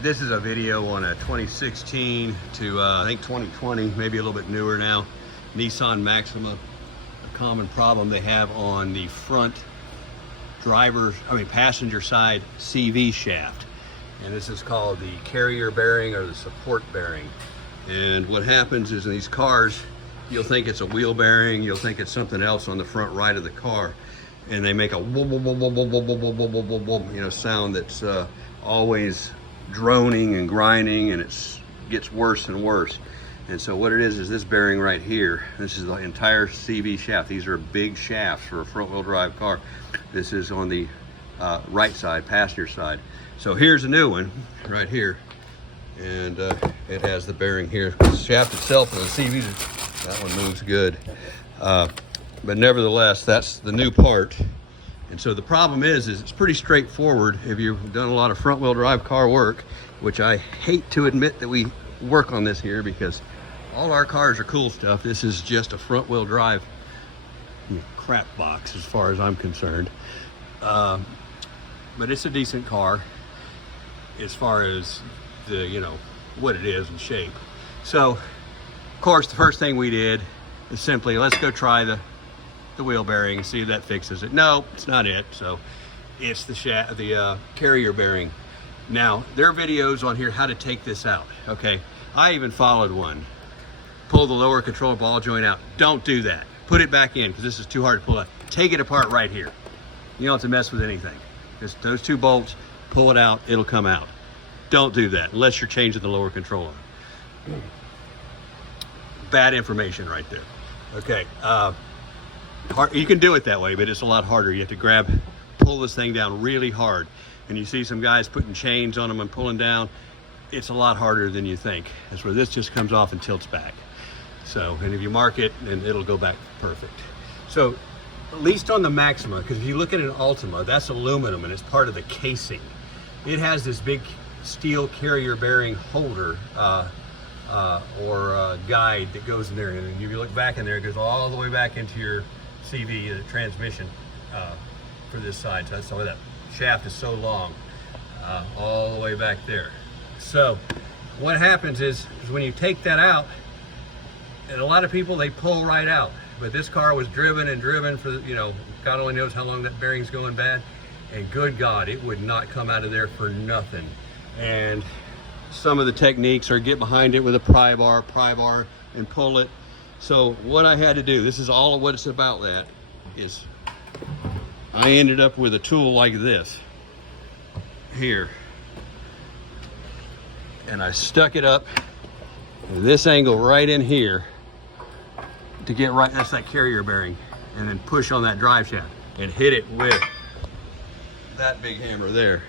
This is a video on a 2016 to I think 2020, maybe a little bit newer now, Nissan Maxima. A common problem they have on the front passenger side CV shaft. And this is called the carrier bearing or the support bearing. And what happens is in these cars, you'll think it's a wheel bearing, you'll think it's something else on the front right of the car. And they make a sound that's always droning and grinding, and it gets worse and worse. And so what it is this bearing right here. This is the entire CV shaft. These are big shafts for a front-wheel drive car. This is on the right side, passenger side. So here's a new one right here, and it has the bearing here. The shaft itself, and the CV, that one moves good. But nevertheless, that's the new part. And so the problem is it's pretty straightforward if you've done a lot of front-wheel drive car work, which I hate to admit that we work on this here because all our cars are cool stuff. This is just a front-wheel drive crap box as far as I'm concerned. But it's a decent car as far as the, what it is and shape. So, of course, the first thing we did is simply, let's go try the wheel bearing and see if that fixes it. No, it's not it. So it's the carrier bearing. Now, there are videos on here how to take this out. Okay, I even followed one. Pull the lower control ball joint out. Don't do that. Put it back in because this is too hard to pull out. Take it apart right here. You don't have to mess with anything. Just those two bolts, pull it out, it'll come out. Don't do that unless you're changing the lower control on. Bad information right there. Okay, you can do it that way, but it's a lot harder. You have to pull this thing down really hard. And you see some guys putting chains on them and pulling down. It's a lot harder than you think. That's where this just comes off and tilts back. So, and if you mark it, then it'll go back perfect. So, at least on the Maxima, because if you look at an Ultima, that's aluminum and it's part of the casing. It has this big steel carrier bearing holder or guide that goes in there. And if you look back in there, it goes all the way back into your CV, the transmission for this side. So that's why that shaft is so long, all the way back there. So what happens is when you take that out, and a lot of people, they pull right out. But this car was driven for, God only knows how long that bearing's going bad. And good God, it would not come out of there for nothing. And some of the techniques are get behind it with a pry bar and pull it. So what I had to do, this is all of what it's about, that is I ended up with a tool like this here. And I stuck it up at this angle right in here to get right, that's that carrier bearing, and then push on that drive shaft and hit it with that big hammer there.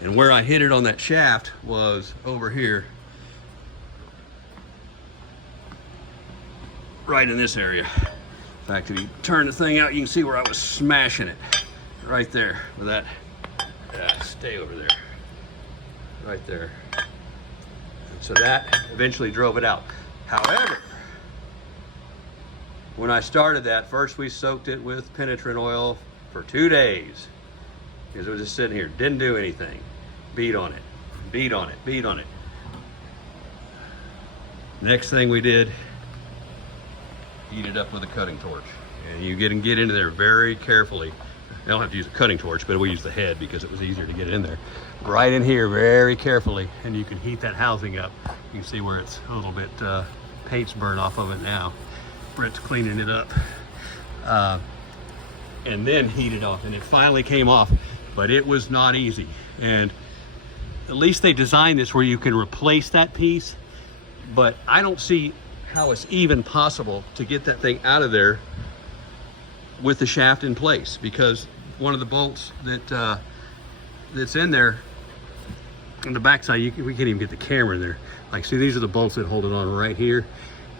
And where I hit it on that shaft was over here, right in this area. In fact, if you turn the thing out, you can see where I was smashing it right there with that. Stay over there, right there. And so that eventually drove it out. However, when I started that, first we soaked it with penetrant oil for 2 days because it was just sitting here, didn't do anything. Beat on it, beat on it, beat on it. Next thing we did, heat it up with a cutting torch. And you get into there very carefully. You don't have to use a cutting torch, but we used the head because it was easier to get in there. Right in here, very carefully, and you can heat that housing up. You can see where it's a little bit, paint's burned off of it now. Brett's cleaning it up. And then heat it off, and it finally came off, but it was not easy. And at least they designed this where you can replace that piece, but I don't see how it's even possible to get that thing out of there with the shaft in place, because one of the bolts that's in there on the backside, we can't even get the camera in there. Like, see, these are the bolts that hold it on right here,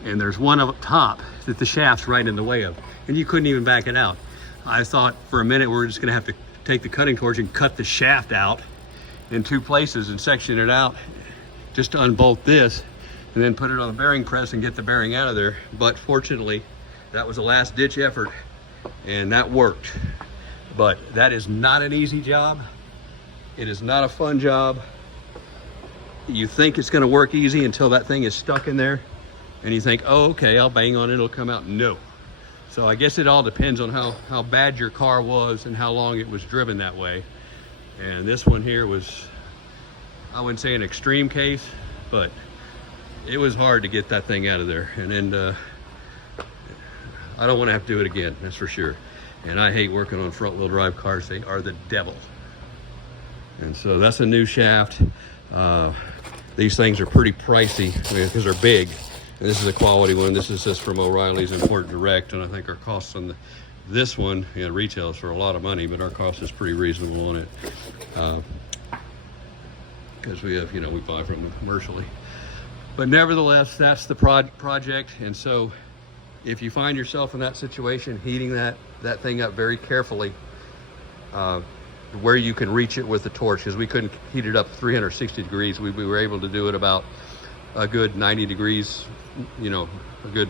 and there's one up top that the shaft's right in the way of, and you couldn't even back it out. I thought for a minute we're just gonna have to take the cutting torch and cut the shaft out in 2 places and section it out just to unbolt this and then put it on the bearing press and get the bearing out of there. But fortunately, that was a last ditch effort and that worked. But that is not an easy job. It is not a fun job. you think it's going to work easy until that thing is stuck in there, and you think, oh, okay, I'll bang on it, it'll come out. No. So I guess it all depends on how bad your car was and how long it was driven that way. And this one here was, I wouldn't say an extreme case, but it was hard to get that thing out of there. And then I don't want to have to do it again, that's for sure. And I hate working on front wheel drive cars. They are the devil. And so that's a new shaft. These things are pretty pricey because they're big. And this is a quality one. This is just from O'Reilly's Import Direct, and I think our costs on this one, retails for a lot of money, but our cost is pretty reasonable on it because we have, we buy from them commercially. But nevertheless, that's the project. And so if you find yourself in that situation, heating that thing up very carefully, where you can reach it with the torch, because we couldn't heat it up 360 degrees. We were able to do it about a good 90 degrees, a good,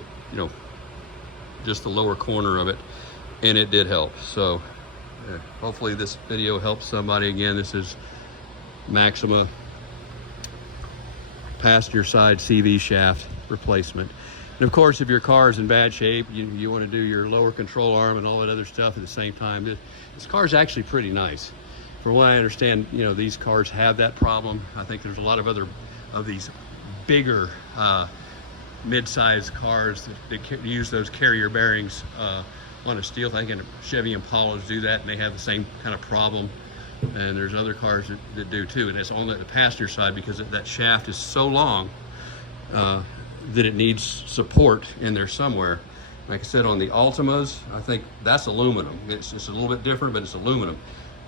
just the lower corner of it, and it did help. So hopefully this video helps somebody. Again, this is Maxima passenger side CV shaft replacement. And of course, if your car is in bad shape, you want to do your lower control arm and all that other stuff at the same time. This car is actually pretty nice. From what I understand, these cars have that problem. I think there's a lot of other of these bigger mid-sized cars that use those carrier bearings on a steel thing, and Chevy Impalas do that, and they have the same kind of problem. And there's other cars that do too, and it's on the passenger side because that shaft is so long that it needs support in there somewhere. Like I said, on the Altimas, I think that's aluminum. It's a little bit different, but it's aluminum.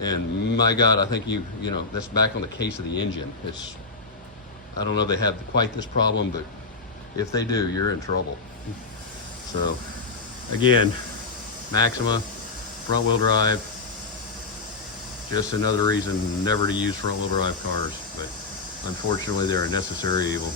And my God, I think that's back on the case of the engine. I don't know if they have quite this problem, but if they do, you're in trouble. So again, Maxima, front wheel drive, just another reason never to use front wheel drive cars, but unfortunately they're a necessary evil.